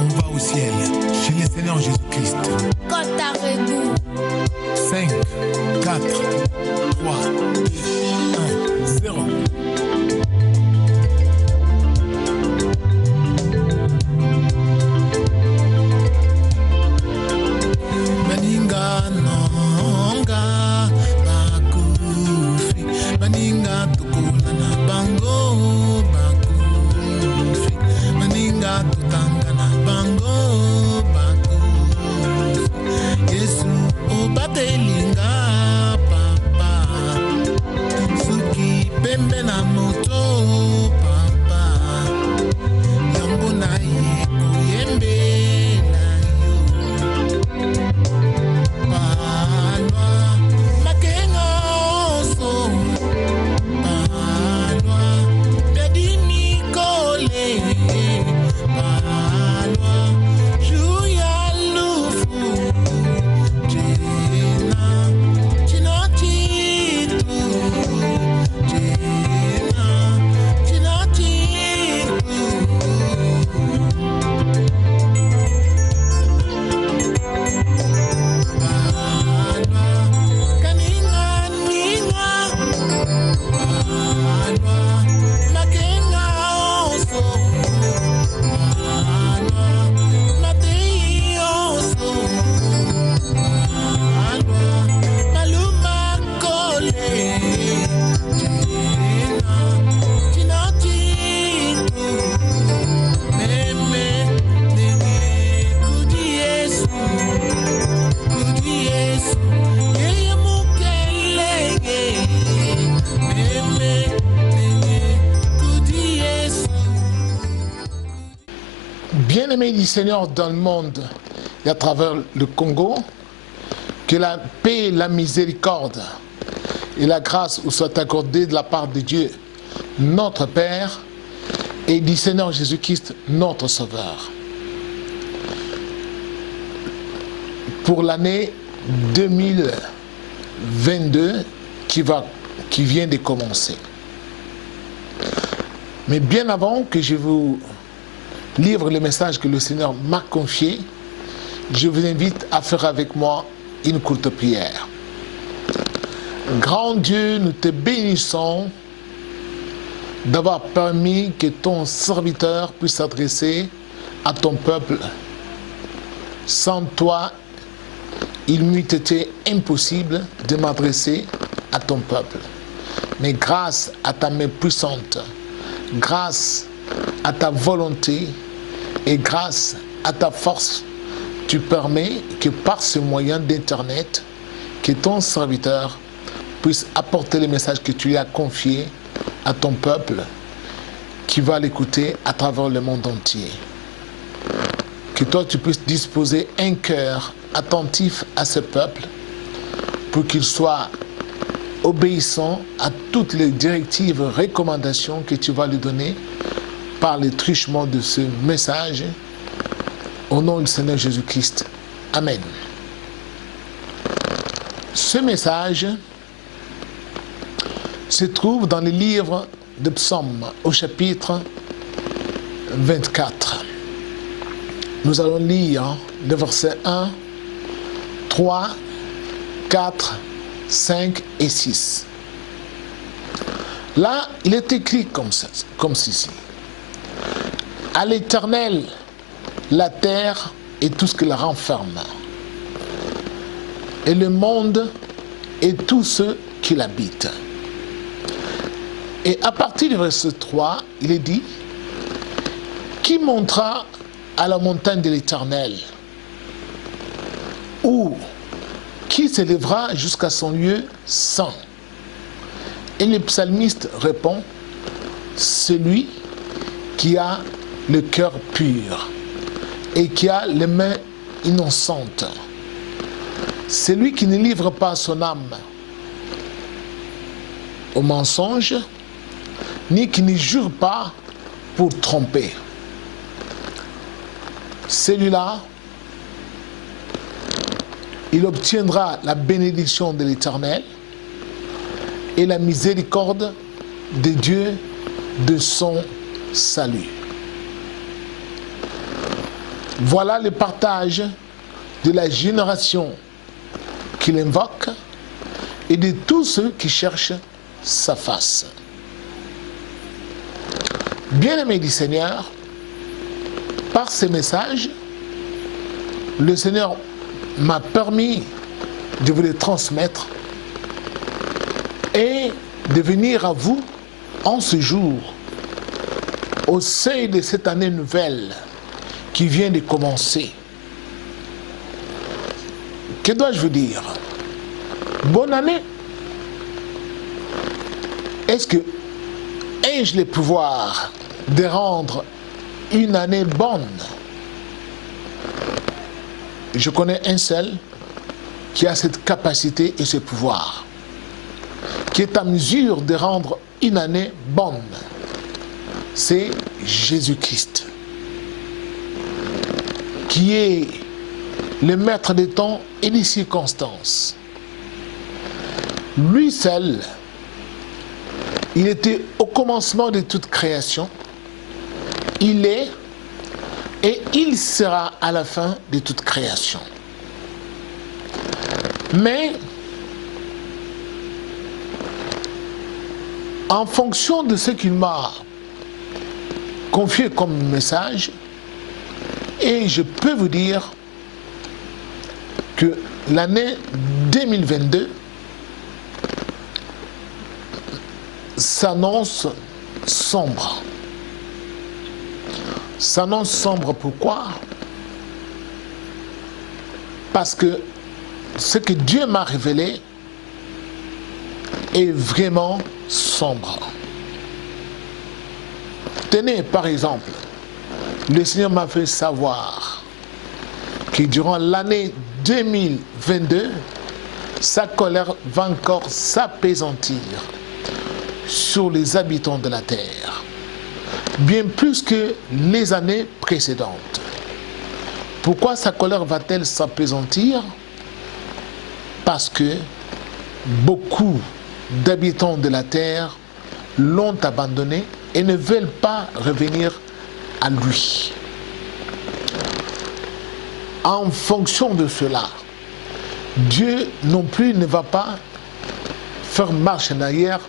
On va au ciel, chez le Seigneur Jésus-Christ. 5, 4, 3, 2, 1, 0. Baninga nonga bakufi, baninga tukula na bango bakufi, baninga tutanga na bango bakufi. Yesu obatelinga papa, suki pembe na moto papa, yango na ye koyembe. Bien-aimés du Seigneur dans le monde et à travers le Congo, que la paix, la miséricorde et la grâce vous soient accordées de la part de Dieu, notre Père, et du Seigneur Jésus-Christ, notre Sauveur. Pour l'année 2022 qui vient de commencer. Mais bien avant que je vous livre le message que le Seigneur m'a confié, je vous invite à faire avec moi une courte prière. Grand Dieu, nous te bénissons d'avoir permis que ton serviteur puisse s'adresser à ton peuple. Sans toi, il m'eût été impossible de m'adresser à ton peuple. Mais grâce à ta main puissante, grâce à ta volonté, et grâce à ta force, tu permets que par ce moyen d'Internet, que ton serviteur puisse apporter le message que tu lui as confié à ton peuple qui va l'écouter à travers le monde entier. Que toi, tu puisses disposer un cœur attentif à ce peuple pour qu'il soit obéissant à toutes les directives, recommandations que tu vas lui donner par le truchement de ce message, au nom du Seigneur Jésus-Christ. Amen. Ce message se trouve dans le livre de Psaumes, au chapitre 24. Nous allons lire les versets 1, 3, 4, 5 et 6. Là, il est écrit comme ceci. À l'Éternel, la terre et tout ce qui la renferme, et le monde et tous ceux qui l'habitent. Et à partir du verset 3, il est dit, qui montera à la montagne de l'Éternel, ou qui s'élèvera jusqu'à son lieu saint? Et le psalmiste répond, celui qui a le cœur pur et qui a les mains innocentes. Celui qui ne livre pas son âme au mensonge, ni qui ne jure pas pour tromper. Celui-là, il obtiendra la bénédiction de l'Éternel et la miséricorde de Dieu de son salut. Voilà le partage de la génération qu'il invoque et de tous ceux qui cherchent sa face. Bien-aimés du Seigneur, par ces messages, le Seigneur m'a permis de vous les transmettre et de venir à vous en ce jour, au seuil de cette année nouvelle qui vient de commencer. Que dois-je vous dire? Bonne année. Est-ce que ai-je le pouvoir de rendre une année bonne? Je connais un seul qui a cette capacité et ce pouvoir, qui est à mesure de rendre une année bonne. C'est Jésus-Christ, qui est le maître des temps et des circonstances. Lui seul, il était au commencement de toute création, il est et il sera à la fin de toute création. Mais en fonction de ce qu'il m'a confié comme message, et je peux vous dire que l'année 2022 s'annonce sombre. S'annonce sombre pourquoi? Parce que ce que Dieu m'a révélé est vraiment sombre. Tenez, par exemple, le Seigneur m'a fait savoir que durant l'année 2022, sa colère va encore s'appesantir sur les habitants de la terre, bien plus que les années précédentes. Pourquoi sa colère va-t-elle s'appesantir? Parce que beaucoup d'habitants de la terre l'ont abandonné et ne veulent pas revenir à lui. En fonction de cela, Dieu non plus ne va pas faire marche en arrière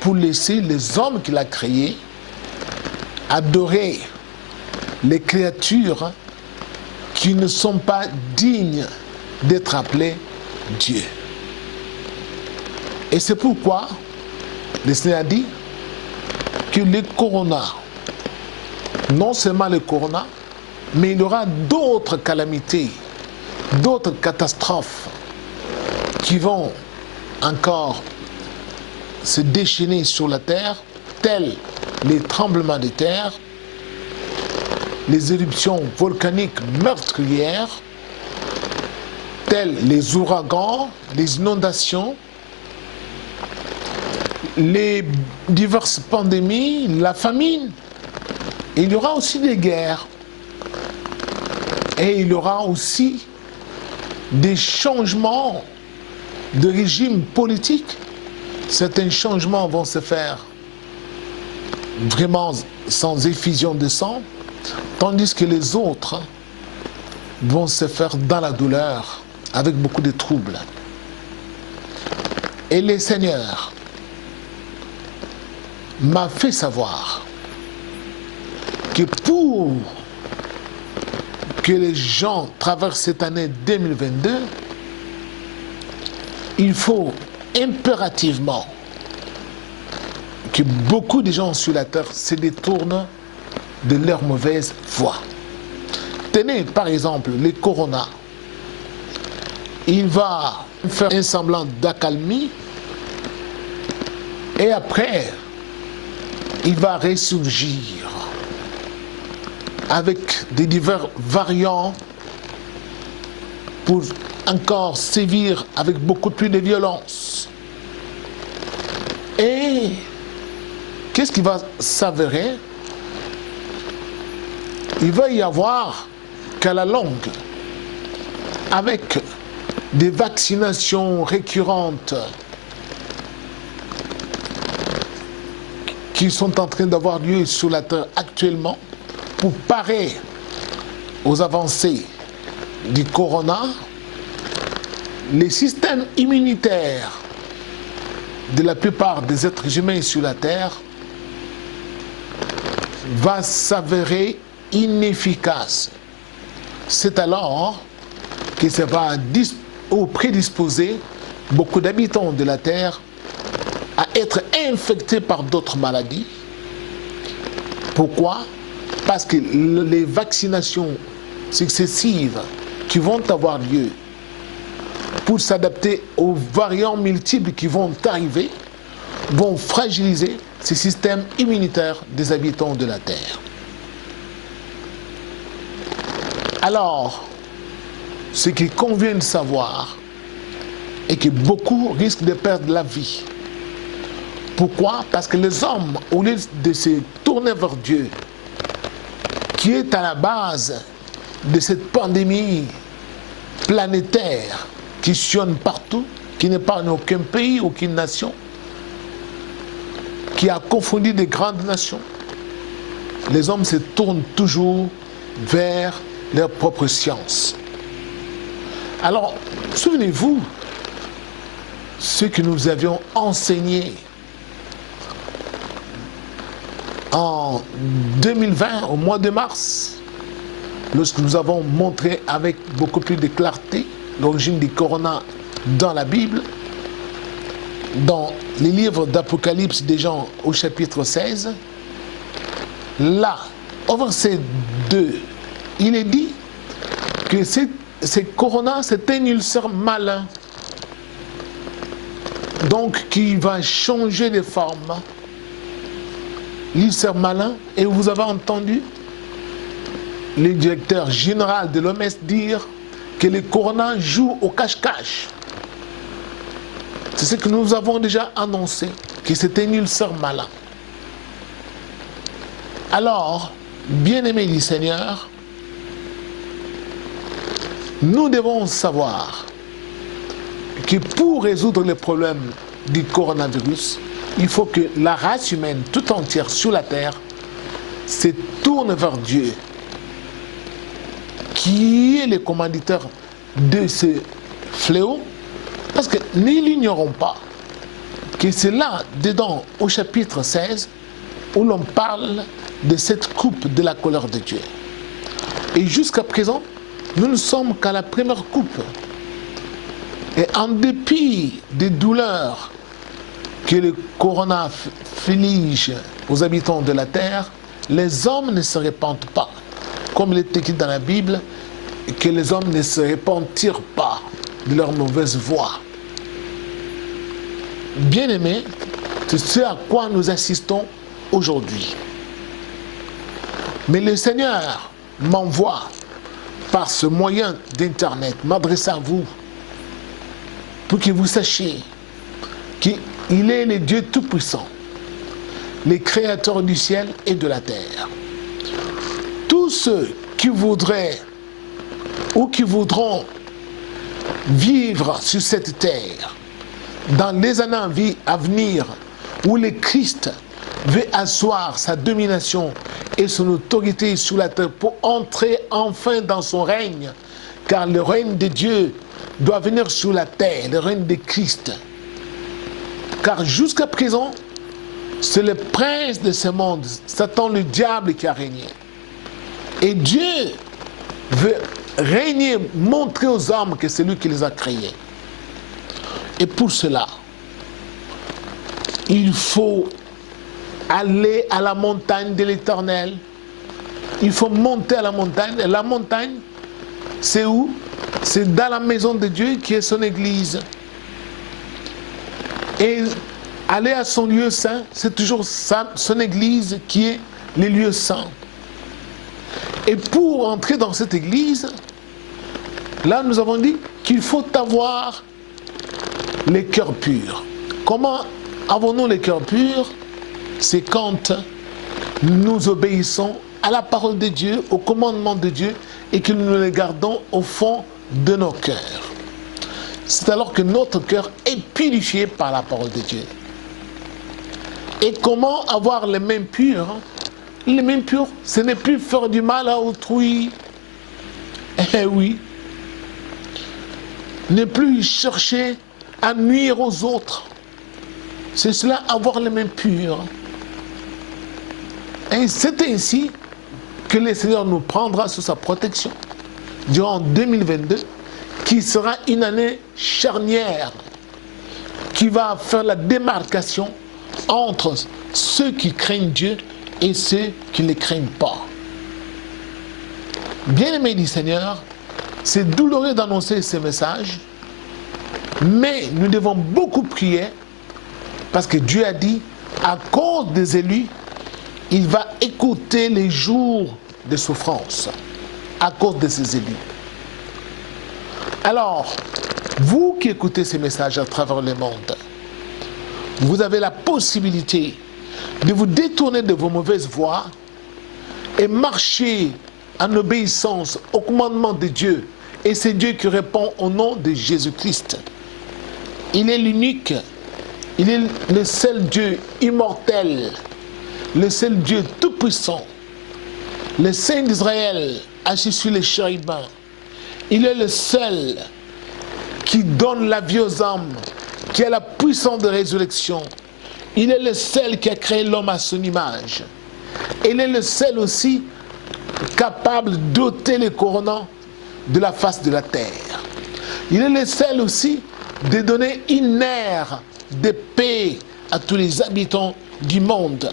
pour laisser les hommes qu'il a créés adorer les créatures qui ne sont pas dignes d'être appelées Dieu. Et c'est pourquoi le Seigneur a dit que le corona, non seulement le corona, mais il y aura d'autres calamités, d'autres catastrophes qui vont encore se déchaîner sur la terre, tels les tremblements de terre, les éruptions volcaniques meurtrières, tels les ouragans, les inondations, les diverses pandémies, la famine. Il y aura aussi des guerres. Et il y aura aussi des changements de régime politique. Certains changements vont se faire vraiment sans effusion de sang, tandis que les autres vont se faire dans la douleur, avec beaucoup de troubles. Et le Seigneur m'a fait savoir que pour que les gens traversent cette année 2022, il faut impérativement que beaucoup de gens sur la terre se détournent de leur mauvaise voie. Tenez par exemple le corona. Il va faire un semblant d'accalmie et après il va ressurgir avec des divers variants pour encore sévir avec beaucoup plus de violence. Et qu'est-ce qui va s'avérer? Il va y avoir qu'à la longue, avec des vaccinations récurrentes qui sont en train d'avoir lieu sur la terre actuellement pour parer aux avancées du corona, les systèmes immunitaires de la plupart des êtres humains sur la Terre va s'avérer inefficace. C'est alors que ça va prédisposer beaucoup d'habitants de la Terre à être infectés par d'autres maladies. Pourquoi? Parce que les vaccinations successives qui vont avoir lieu pour s'adapter aux variants multiples qui vont arriver vont fragiliser ces systèmes immunitaires des habitants de la Terre. Alors, ce qu'il convient de savoir est que beaucoup risquent de perdre la vie. Pourquoi? Parce que les hommes, au lieu de se tourner vers Dieu, qui est à la base de cette pandémie planétaire qui sillonne partout, qui n'épargne aucun pays, aucune nation, qui a confondu des grandes nations, les hommes se tournent toujours vers leur propre science. Alors, souvenez-vous ce que nous avions enseigné en 2020, au mois de mars, lorsque nous avons montré avec beaucoup plus de clarté l'origine du corona dans la Bible, dans les livres d'Apocalypse des gens au chapitre 16, là, au verset 2, il est dit que ce corona, c'est un ulcère malin, donc qui va changer de forme. L'ulcère malin, et vous avez entendu le directeur général de l'OMS dire que le corona joue au cache-cache. C'est ce que nous avons déjà annoncé, que c'est un ulcère malin. Alors, bien-aimés du Seigneur, nous devons savoir que pour résoudre les problèmes du coronavirus, il faut que la race humaine tout entière sur la terre se tourne vers Dieu, qui est le commanditaire de ce fléau, parce que ne l'ignorons pas que c'est là, dedans, au chapitre 16, où l'on parle de cette coupe de la colère de Dieu. Et jusqu'à présent, nous ne sommes qu'à la première coupe. Et en dépit des douleurs que le corona flige aux habitants de la terre, les hommes ne se répandent pas. Comme il est écrit dans la Bible, que les hommes ne se repentirent pas de leur mauvaise voie. Bien-aimés, c'est ce à quoi nous assistons aujourd'hui. Mais le Seigneur m'envoie par ce moyen d'Internet, m'adresser à vous, pour que vous sachiez qu'il est le Dieu Tout-Puissant, le Créateur du ciel et de la terre. Tous ceux qui voudraient ou qui voudront vivre sur cette terre dans les années à venir, où le Christ veut asseoir sa domination et son autorité sur la terre pour entrer enfin dans son règne, car le règne de Dieu doit venir sur la terre, le règne de Christ. Car jusqu'à présent, c'est le prince de ce monde, Satan le diable, qui a régné. Et Dieu veut régner, montrer aux hommes que c'est lui qui les a créés. Et pour cela, il faut aller à la montagne de l'Éternel. Il faut monter à la montagne. Et la montagne, c'est où? C'est dans la maison de Dieu qui est son église. Et aller à son lieu saint, c'est toujours son église qui est le lieu saint. Et pour entrer dans cette église, là nous avons dit qu'il faut avoir les cœurs purs. Comment avons-nous les cœurs purs? C'est quand nous obéissons à la parole de Dieu, au commandement de Dieu, et que nous les gardons au fond de nos cœurs. C'est alors que notre cœur est purifié par la parole de Dieu. Et comment avoir les mains pures? Les mains pures, ce n'est plus faire du mal à autrui. Eh oui. Ne plus chercher à nuire aux autres. C'est cela, avoir les mains pures. Et c'est ainsi que le Seigneur nous prendra sous sa protection durant 2022, qui sera une année charnière, qui va faire la démarcation entre ceux qui craignent Dieu et ceux qui ne les craignent pas. Bien-aimés du Seigneur, c'est douloureux d'annoncer ces messages, mais nous devons beaucoup prier parce que Dieu a dit, à cause des élus, il va écouter les jours de souffrance à cause de ces élus. Alors, vous qui écoutez ces messages à travers le monde, vous avez la possibilité de vous détourner de vos mauvaises voies et marcher en obéissance au commandement de Dieu. Et c'est Dieu qui répond au nom de Jésus-Christ. Il est l'unique, il est le seul Dieu immortel, le seul Dieu tout-puissant, le Saint d'Israël assis sur les chérubins. Il est le seul qui donne la vie aux hommes, qui a la puissance de résurrection. Il est le seul qui a créé l'homme à son image. Il est le seul aussi capable d'ôter les couronnants de la face de la terre. Il est le seul aussi de donner une ère de paix à tous les habitants du monde,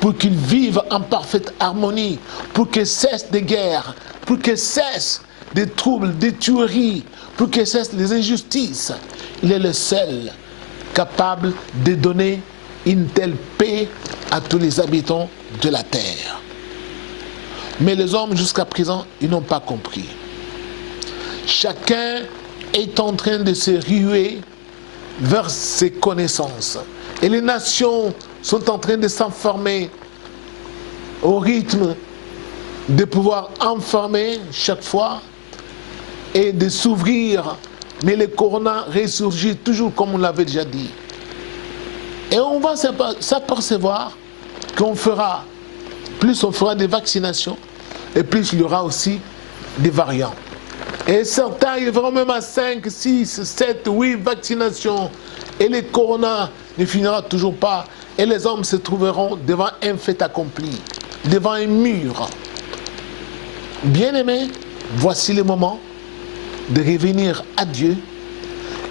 pour qu'ils vivent en parfaite harmonie, pour que cessent des guerres, pour que cessent des troubles, des tueries, pour que cessent les injustices. Il est le seul capable de donner une telle paix à tous les habitants de la terre. Mais les hommes jusqu'à présent, ils n'ont pas compris. Chacun est en train de se ruer vers ses connaissances. Et les nations sont en train de s'enfermer au rythme de pouvoir enfermer chaque fois et de s'ouvrir. Mais le corona ressurgit toujours comme on l'avait déjà dit. Et on va s'apercevoir qu'on fera, plus on fera des vaccinations, et plus il y aura aussi des variants. Et certains, ils vont même à 5, 6, 7, 8 vaccinations. Et le corona ne finira toujours pas. Et les hommes se trouveront devant un fait accompli, devant un mur. Bien-aimés, voici le moment de revenir à Dieu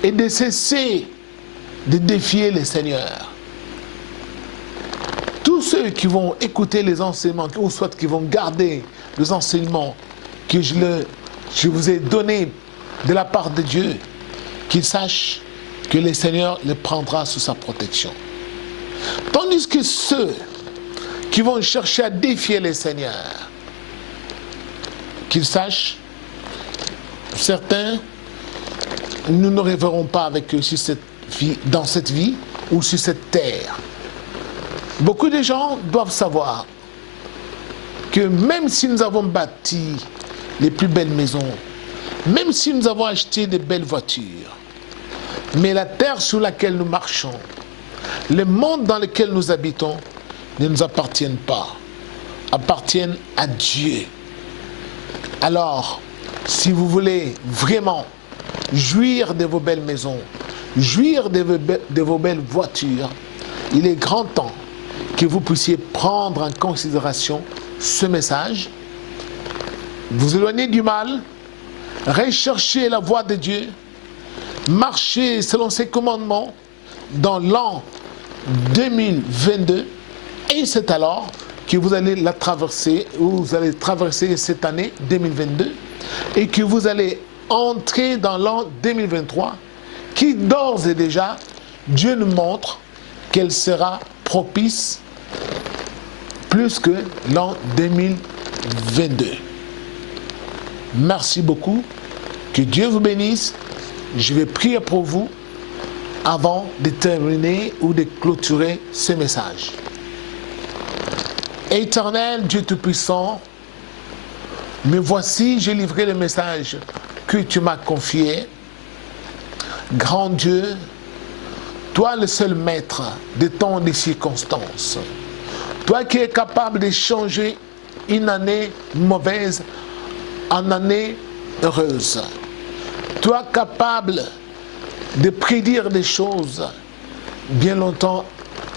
et de cesser de défier le Seigneur. Tous ceux qui vont écouter les enseignements, ou soit qui vont garder les enseignements que je vous ai donnés de la part de Dieu, qu'ils sachent que le Seigneur les prendra sous sa protection. Tandis que ceux qui vont chercher à défier le Seigneur, qu'ils sachent, certains, nous ne reverrons pas avec eux dans cette vie ou sur cette terre. Beaucoup de gens doivent savoir que même si nous avons bâti les plus belles maisons, même si nous avons acheté de belles voitures, mais la terre sur laquelle nous marchons, le monde dans lequel nous habitons ne nous appartiennent pas, appartiennent à Dieu. Alors, si vous voulez vraiment jouir de vos belles maisons, jouir de vos belles voitures, il est grand temps que vous puissiez prendre en considération ce message, vous éloigner du mal, rechercher la voie de Dieu, marcher selon ses commandements dans l'an 2022, et c'est alors que vous allez la traverser, ou vous allez traverser cette année 2022, et que vous allez entrer dans l'an 2023, qui d'ores et déjà, Dieu nous montre qu'elle sera propice plus que l'an 2022. Merci beaucoup, que Dieu vous bénisse. Je vais prier pour vous avant de terminer ou de clôturer ce message. Éternel Dieu Tout-Puissant, me voici, j'ai livré le message que tu m'as confié. Grand Dieu, toi le seul maître de temps et des circonstances, toi qui es capable de changer une année mauvaise en année heureuse. Toi capable de prédire des choses bien longtemps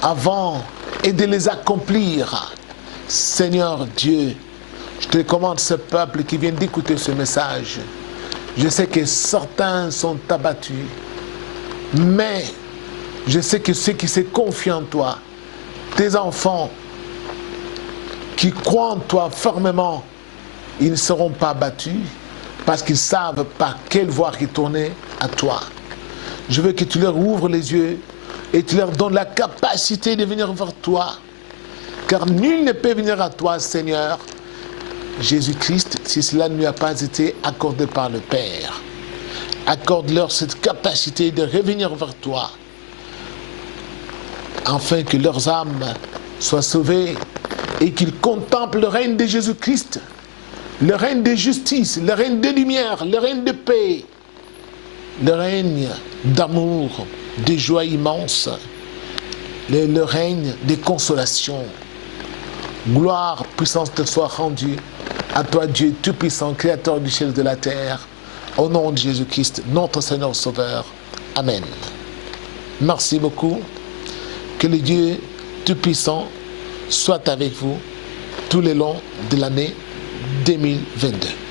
avant et de les accomplir. Seigneur Dieu, je te commande ce peuple qui vient d'écouter ce message. Je sais que certains sont abattus, mais je sais que ceux qui se confient en toi, tes enfants qui croient en toi fermement, ils ne seront pas abattus parce qu'ils savent par quelle voie retourner à toi. Je veux que tu leur ouvres les yeux et tu leur donnes la capacité de venir vers toi. Car nul ne peut venir à toi, Seigneur, Jésus-Christ, si cela ne lui a pas été accordé par le Père. Accorde-leur cette capacité de revenir vers toi, afin que leurs âmes soient sauvées et qu'ils contemplent le règne de Jésus-Christ, le règne de justice, le règne de lumière, le règne de paix, le règne d'amour, de joie immense, le règne de consolation. Gloire, puissance te soit rendue à toi, Dieu Tout-Puissant, Créateur du ciel et de la terre, au nom de Jésus-Christ, notre Seigneur Sauveur. Amen. Merci beaucoup. Que le Dieu Tout-Puissant soit avec vous tout le long de l'année 2022.